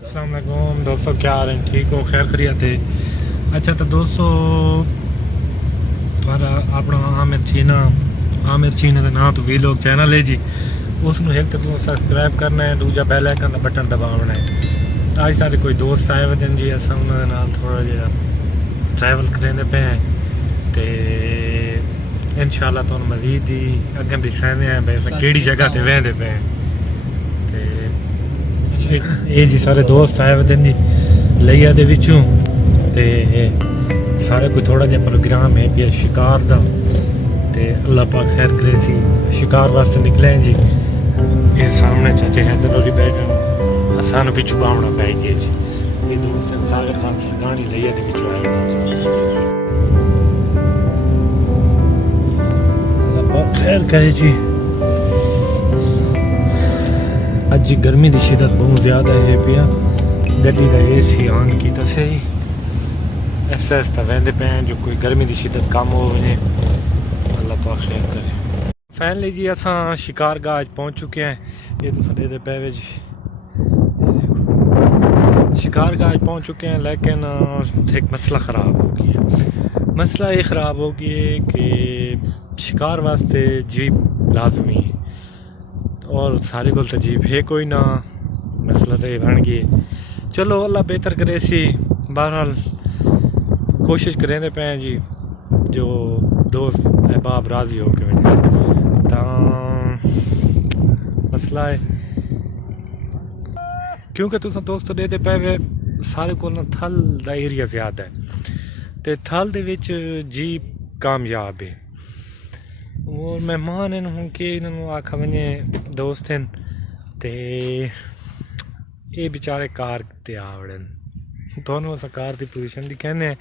अस्सलाम वालेकुम दोस्तों, क्या हाल है? ठीक हो? खैर खैरियत है? अच्छा तो दोस्तों, तुम्हारा अपना आमिर छीना का नाम तो वीलॉग चैनल है जी। उसमें एक तो सब्सक्राइब करना है, दूजा बैल आइकन का बटन दबाना है। आज सारे कोई दोस्त आए हुए जी, अस उन्होंने थोड़ा जहा ट्रैवल करेंगे पे हैं तो इंशाल्लाह तो मजीद ही अगे दिखाने हैं भाई अस केड़ी जगह ते वेंदे पे हैं। ये जी सारे दोस्त आए हुए जी लिया दे विचों ते सारे कोई थोड़ा जिहा प्रोग्राम है पिया शिकार दा ते अल्लाह पाक खैर करे सी शिकार वास्ते निकले हैं जी। ये सामने चाचे हैदर होरी बैठन असानू पिछू बावना पै गया जी। ये दोस्त सागर खान सरगानी लिया दे विचों आए अल्लाह पाक खैर करे जी। अज जी गर्मी की शिदत बहुत ज़्यादा है पिया, गड्डी का AC ऑन किया सही ऐसा ऐसा वेंदे पे हैं जो कोई गर्मी की शिदत कम हो वजे। अल्लाह पाक खैर करे। फाइनली जी असा शिकारगाह आज पहुँच चुके हैं। ये तो सड़े पे जी शिकारगाह आज पहुँच चुके हैं, लेकिन एक मसला ख़राब हो गया। मसला ये ख़राब हो गया कि शिकार वास्ते जीप लाजमी है और सारे को तजीब है कोई ना। मसला तो ये बन गया, चलो अल्लाह बेहतर करे सी। बहरहाल कोशिश करें पे जी जो दोस्त अहबाब राजी हो के तो मसला है क्योंकि तुम दोस्त दे पे सारे को ना थल का एरिया ज़्यादा है तो थल दे विच जीप कामयाब है और मेहमान इन हूँ कि इन्होंने आखा वने दोस्त हैं ते ये बेचारे कार ते आवड़न दोनों अस कार की पोजीशन दी कहने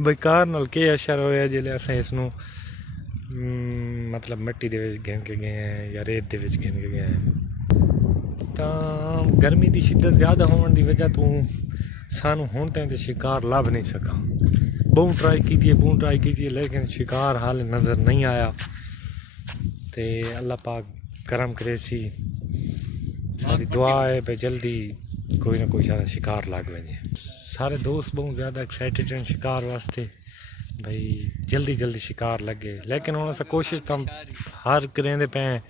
बई कार नाल के असर होया जिले असें इसनू मतलब मिट्टी दे विच गिन के गए हैं या रेत दे विच गिन के गए हैं। तो गर्मी की शिद्दत ज़्यादा होने की वजह तो सानू हुण ताईं शिकार लभ नहीं सका। बहुत ट्राई की लेकिन शिकार हाल नज़र नहीं आया। ते अल्लाह पाक करम करे सी, सारी दुआ है भाई जल्दी कोई ना कोई सारा शिकार लग वजे। सारे दोस्त बहुत ज़्यादा एक्साइटेड हैं शिकार वास्ते भाई जल्दी शिकार लगे, लेकिन हम अस कोशिश तो हर करेंदे पे हैं,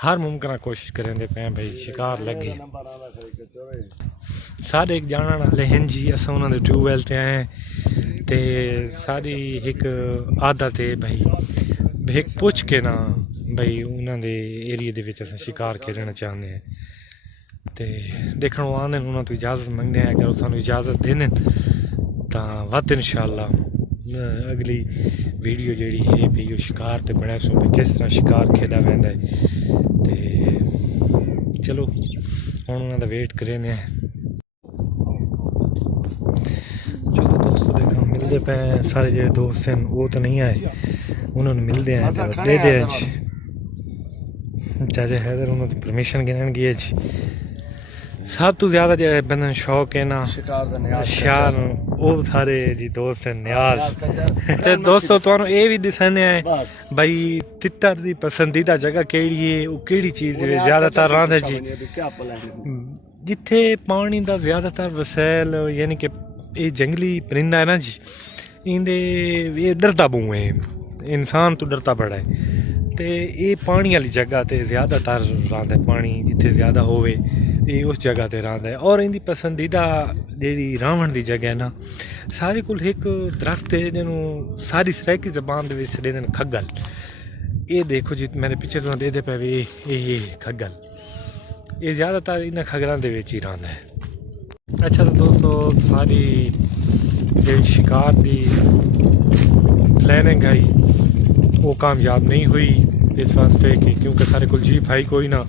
हर मुमकिन कोशिश करेंदे पे हैं भाई शिकार लगे। सारे एक जाना वाले हैं जी, अस उन्होंने ट्यूबवेल ते आए ते सारी एक आदत है भाई एक पुछ के ना भाई उन्होंने एरिए दे विच अस शिकार खेलना चाहते हैं तो देखने आते हैं उन्होंने तो इजाज़त मंगते हैं। अगर सानू इजाज़त देने तो वध इंशाअल्लाह अगली वीडियो जी है भी शिकार ते बना सो भी किस तरह शिकार खेला वैंदा है तो चलो हुण उन्होंने वेट करें। चलो दोस्तों देखो मिलते पे सारे जो दोस्त हैं वो तो नहीं आए, उन्होंने मिलते हैं तो दे दे चाचे हैदर उन्होंने परमिशन गिनन गए जी। सब तो ज़्यादा जो बंदे शौक है ना शार वो सारे जी दोस्त हैं न्याज। तो दोस्तों तुहानू ये भी दसने है भाई तितर दी पसंदीदा जगह केड़ी है, वो केड़ी चीज़ ज़्यादातर रहा जी जिथे पानी का ज़्यादातर वसैल यानी कि ये जंगली परिंदा है ना जी, इंदे ये डरता बहु है, इंसान तो डरता बड़ा है तो ये पानी वाली जगह ते ज़्यादातर रहा है। पानी जिथे ज़्यादा होवे ये उस जगह ते रहा है। और इनकी पसंदीदा जी रावण की जगह है ना, सारे को एक दरख्त है जिन्होंने सारी सराइकी जबान दे विच दे खग्गल। ये देखो जी मेरे पीछे तो दे पे ये खग्गल, ये ज़्यादातर इन खग्गलों के विच ही रहा है। अच्छा तो दोस्तों सारी जी शिकार की प्लानिंग आई वो कामयाब नहीं हुई इस वास्ते कि क्योंकि सारे को जीप है कोई ना,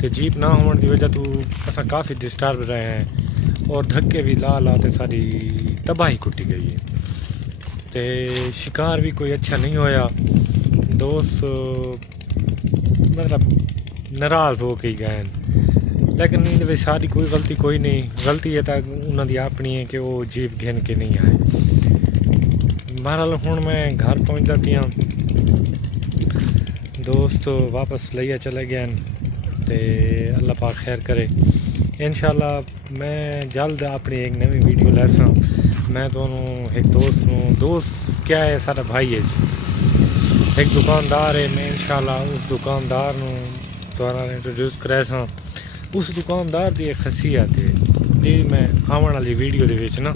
तो जीप ना होने की वजह तो असा काफ़ी डिस्टर्ब रहे हैं और धक्के भी ला ते सारी तबाही कुटी गई है तो शिकार भी कोई अच्छा नहीं होया। दोस्त मतलब नाराज़ हो के गए, लेकिन इन सारी कोई गलती कोई नहीं, गलती है तो उन्होंने अपनी है कि वो जीप घिन के नहीं आए। बहरहाल हुण मैं घर पहुँच जाती हूँ, दोस्त वापस लिया चले गए तो अल्लाह पाक खैर करे इंशाल्लाह मैं जल्द अपनी एक नवी वीडियो लैसा। मैं दोनों एक दोस्त क्या है सारा भाई है जी, एक दुकानदार है। मैं इंशाल्लाह उस दुकानदार इंट्रोड्यूस करासा। उस दुकानदार की एक खसीयत है जी, मैं आने वाली वीडियो ना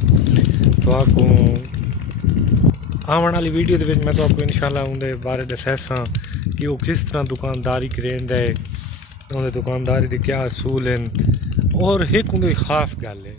तो आपको आने वाली वीडियो मैं तो आपको इंशाल्लाह उनके बारे दसा कि वो किस तरह दुकानदारी करेंदा है, उन्हें दुकानदारी के क्या असूल हैं और एक उनकी खास गल है।